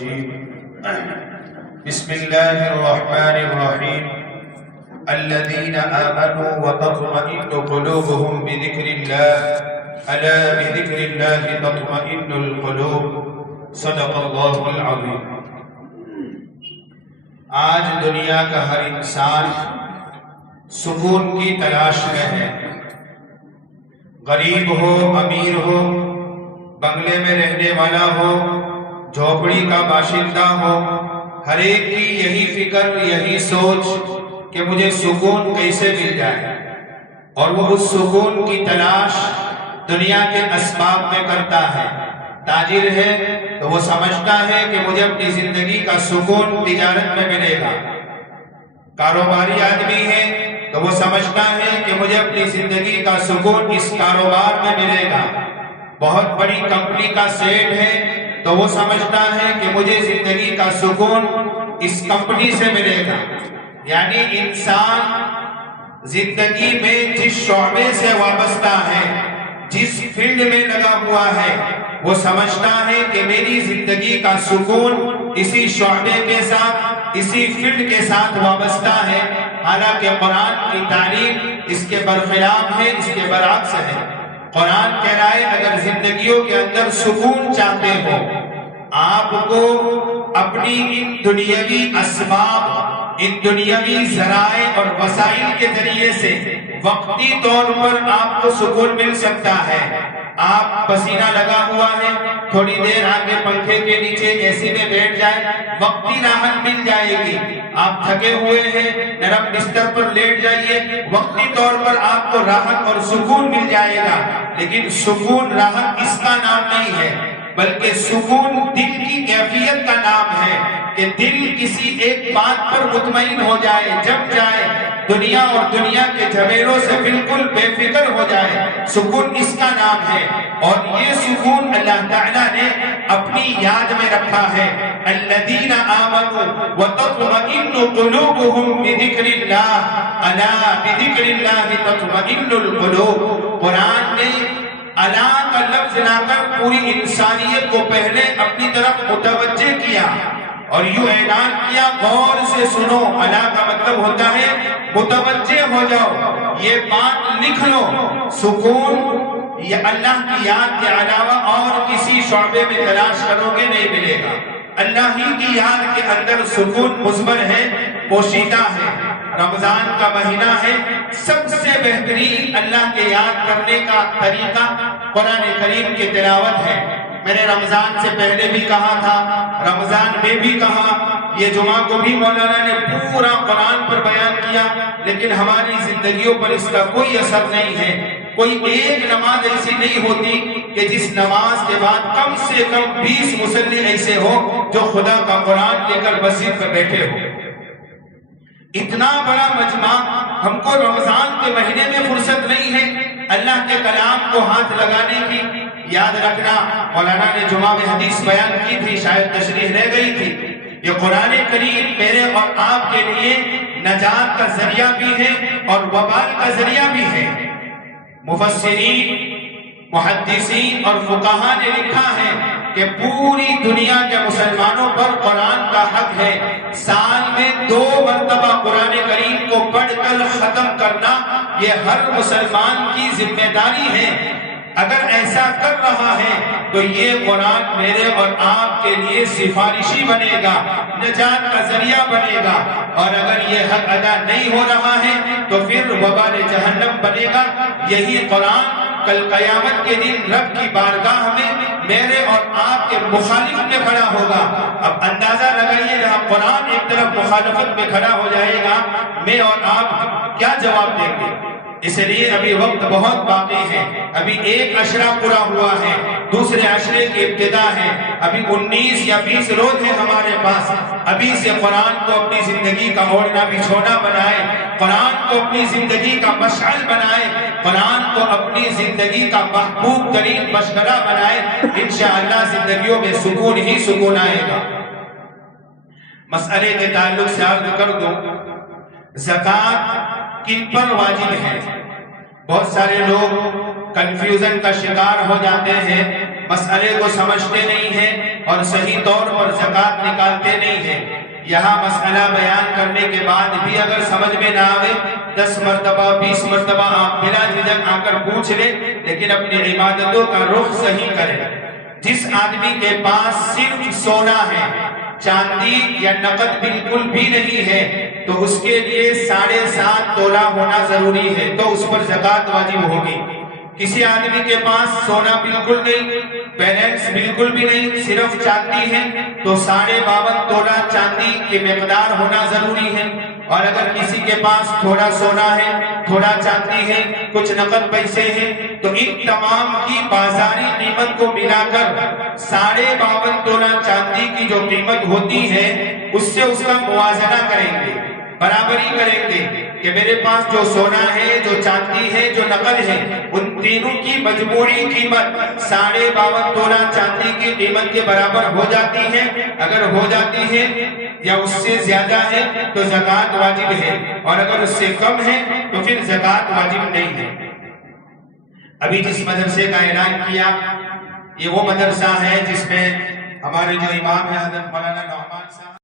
الرجيم بسم الله الرحمن الرحيم الذين آمنوا وتطمئن قلوبهم بذكر الله ألا بذكر الله تطمئن القلوب صدق الله العظيم. آج دنیا کا ہر انسان سکون کی تلاش میں ہے. غریب ہو، امیر ہو، بنگلے میں رہنے والا ہو، جھوپڑی کا باشندہ ہو، ہر ایک کی یہی فکر، یہی سوچ کہ مجھے سکون کیسے مل جائے، اور وہ اس سکون کی تلاش دنیا کے اسباب میں کرتا ہے. تاجر ہے تو وہ سمجھتا ہے کہ مجھے اپنی زندگی کا سکون تجارت میں ملے گا. کاروباری آدمی ہے تو وہ سمجھتا ہے کہ مجھے اپنی زندگی کا سکون اس کاروبار میں ملے گا. بہت بڑی کمپنی کا سیٹ ہے تو وہ سمجھتا ہے کہ مجھے زندگی کا سکون اس کمپنی سے ملے گا. یعنی انسان زندگی میں جس شعبے سے وابستہ ہے، جس فیلڈ میں لگا ہوا ہے، وہ سمجھتا ہے کہ میری زندگی کا سکون اسی شعبے کے ساتھ، اسی فیلڈ کے ساتھ وابستہ ہے. حالانکہ قرآن کی تعلیم اس کے برخلاف ہے، اس کے برعکس ہے. قرآن کہہ رہا ہے اگر زندگیوں کے اندر سکون چاہتے ہو، آپ کو اپنی ان دنیاوی اسباب، ان دنیاوی ذرائع اور وسائل کے ذریعے سے وقتی طور پر آپ کو سکون مل سکتا ہے. آپ پسینہ لگا ہوا ہے، تھوڑی دیر آگے پنکھے کے نیچے اے سی میں بیٹھ جائے، وقتی راحت مل جائے گی. آپ تھکے ہوئے ہیں، نرم بستر پر لیٹ جائیے، وقتی طور پر آپ کو راحت اور سکون مل جائے گا. لیکن سکون راحت اس کا نام نہیں ہے، بلکہ سکون دل کی کیفیت کا نام ہے کہ دل کسی ایک بات پر مطمئن ہو جائے، جب جائے دنیا اور دنیا کے جھمیلوں سے بالکل بے فکر ہو جائے. سکون اس کا نام ہے، اور یہ سکون اللہ تعالیٰ نے اپنی یاد میں رکھا ہے. الذین آمنوا وتطمئن قلوبهم بذکر اللہ الا بذکر اللہ تطمئن القلوب. قرآن نے الا کا لفظ لا کر پوری انسانیت کو پہلے اپنی طرف متوجہ کیا اور یوں اعلان کیا، غور سے سنو. الا کا مطلب ہوتا ہے متوجہ ہو جاؤ، یہ بات لکھ لو. سکون یہ اللہ کی یاد کے علاوہ اور کسی شعبے میں تلاش کرو گے نہیں ملے گا. اللہ ہی کی یاد کے اندر سکون مضمر ہے، پوشیدہ ہے. رمضان کا مہینہ ہے، سب سے بہترین اللہ کے یاد کرنے کا طریقہ قرآن کریم کی تلاوت ہے. میں نے رمضان سے پہلے بھی کہا تھا، رمضان میں بھی کہا، یہ جمعہ کو بھی مولانا نے پورا قرآن پر بیان کیا، لیکن ہماری زندگیوں پر اس کا کوئی اثر نہیں ہے. کوئی ایک نماز ایسی نہیں ہوتی کہ جس نماز کے بعد کم سے کم 20 مصلی ایسے ہو جو خدا کا قرآن لے کر مسجد پر بیٹھے ہو. اتنا بڑا مجمع، ہم کو رمضان کے مہینے میں فرصت نہیں ہے اللہ کے کلام کو ہاتھ لگانے کی. یاد رکھنا، مولانا نے جمعہ میں حدیث بیان کی تھی، شاید تشریح رہ گئی تھی. یہ قرآن کریم میرے اور آپ کے لیے نجات کا ذریعہ بھی ہے اور وبال کا ذریعہ بھی ہے. مفسرین، محدثین اور فقہاء نے لکھا ہے کہ پوری دنیا کے مسلمانوں پر قرآن کا حق ہے سال میں 2 مرتبہ قرآن کریم کو پڑھ کر ختم کرنا. یہ ہر مسلمان کی ذمہ داری ہے. اگر ایسا کر رہا ہے تو یہ قرآن میرے اور آپ کے لیے سفارشی بنے گا، نجات کا ذریعہ بنے گا. اور اگر یہ حق ادا نہیں ہو رہا ہے تو پھر وبال جہنم بنے گا. یہی قرآن کل قیامت کے دن رب کی بارگاہ میں میرے اور آپ کے مخالف میں کھڑا ہوگا. اب اندازہ لگائیے، جہاں قرآن ایک طرف مخالفت میں کھڑا ہو جائے گا، میں اور آپ کیا جواب دیں گے؟ اس لیے ابھی وقت بہت باقی ہے. ابھی ایک عشرہ پورا ہوا ہے، دوسرے عشرے کی ابتدا ہے. ابھی 19 یا 20 روز ہیں ہمارے پاس. ابھی سے قرآن کو اپنی زندگی کا اوڑھنا بچھونا بنائے، قرآن کو اپنی زندگی کا مشعل بنائے، قرآن کو اپنی زندگی کا محبوب ترین مشغلہ بنائے. انشاءاللہ زندگیوں میں سکون ہی سکون آئے گا. مسئلے کے تعلق سے عرض کر دوں، زکوٰۃ کن پر واجب ہے؟ بہت سارے لوگ کنفیوژن کا شکار ہو جاتے ہیں. مسئلے کو سمجھتے نہیں ہیں اور صحیح طور پر زکوٰۃ نکالتے نہیں ہیں۔ یہاں مسئلہ بیان کرنے کے بعد بھی اگر سمجھ میں نہ آئے 10 مرتبہ 20 مرتبہ آپ بلا جھجک آ کر پوچھ لیں، لیکن اپنی عبادتوں کا رخ صحیح کریں۔ جس آدمی کے پاس صرف سونا ہے، چاندی یا نقد بالکل بھی نہیں ہے، تو اس کے لیے 7.5 تولہ ہونا ضروری ہے، تو اس پر زکوٰۃ واجب ہوگی۔ کسی آدمی کے پاس سونا بالکل نہیں، بیلنس بالکل بھی نہیں، صرف چاندی ہے، تو 52.5 تولہ چاندی کی مقدار ہونا ضروری ہے۔ اور اگر کسی کے پاس تھوڑا سونا ہے، تھوڑا چاندی ہے، کچھ نقد پیسے ہیں، تو ان تمام کی بازاری قیمت کو ملا کر 52.5 تولہ چاندی کی جو قیمت ہوتی ہے اس سے اس کا موازنہ کریں گے، برابری کریں گے کہ میرے پاس جو سونا ہے، جو چاندی ہے، جو نقد ہے، ان تینوں کی مجموعی قیمت 52.5 تولہ چاندی کی قیمت کے برابر ہو جاتی ہے۔ اگر ہو جاتی ہے یا اس سے زیادہ ہے تو زکوٰۃ واجب ہے، اور اگر اس سے کم ہے تو پھر زکوٰۃ واجب نہیں ہے۔ ابھی جس مدرسے کا اعلان کیا، یہ وہ مدرسہ ہے جس میں ہمارے جو امام ہیں حضرت مولانا نعمان صاحب